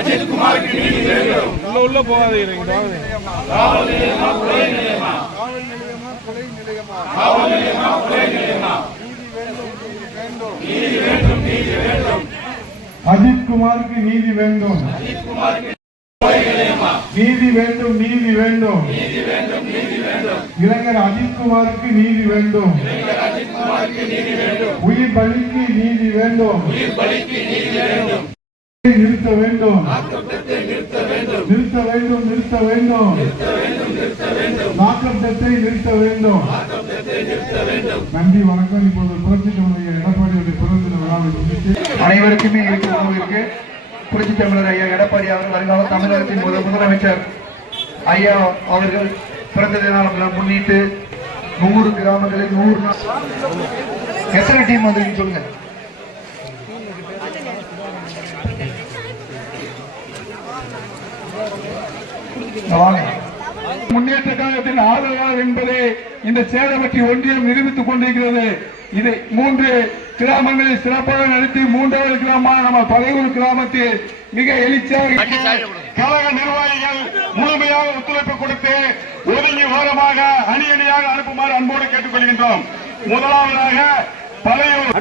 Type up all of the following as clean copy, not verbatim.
अजित कुमार की नीति उल्लो अजित कुमार की नीति वेंडो नीति वेंडो इलंगर अजित कुमार की नीति वेंडो उயிர் பலிக்கு நீதி வேண்டும் நிறுத்த வேண்டும் நாக்கத்தை நிறுத்த வேண்டும். நன்றி வணக்கம். இப்போது புரட்சி தமிழர் எடப்பாடியுடைய பிறந்த விழாவை முன்னிட்டு அனைவருக்குமே இருக்கிற உணவிற்கு புரட்சி தமிழர் ஐயா எடப்பாடி அவர்கள் வருங்கால தமிழகத்தின் முதலமைச்சர் ஐயா அவர்கள் பிறந்த தினம் முன்னிட்டு 100 கிராமங்களில் 100 நாள் எத்தனை டீம் வந்து சொல்லுங்க. முன்னேற்ற கழகத்தின் ஆதரவாளர் என்பதை இந்த சேதப்பட்டி ஒன்றியம் நிரூபித்துக் கொண்டிருக்கிறது. இது 3 கிராமங்களில் சிறப்பாக நடத்தி 3வது கிராமமான நம்ம பழையூர் கிராமத்தில் மிக எழுச்சியாக கழக நிர்வாகிகள் முழுமையாக ஒத்துழைப்பு கொடுத்து ஒதுங்கி ஓரமாக அணியாக அனுப்புமாறு அன்போடு கேட்டுக் கொள்கின்றோம். முதலாவதாக பழையூர்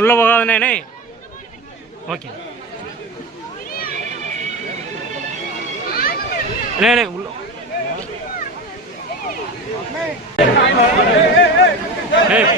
உள்ள போகாதே. ஓகே உள்ள ஏய்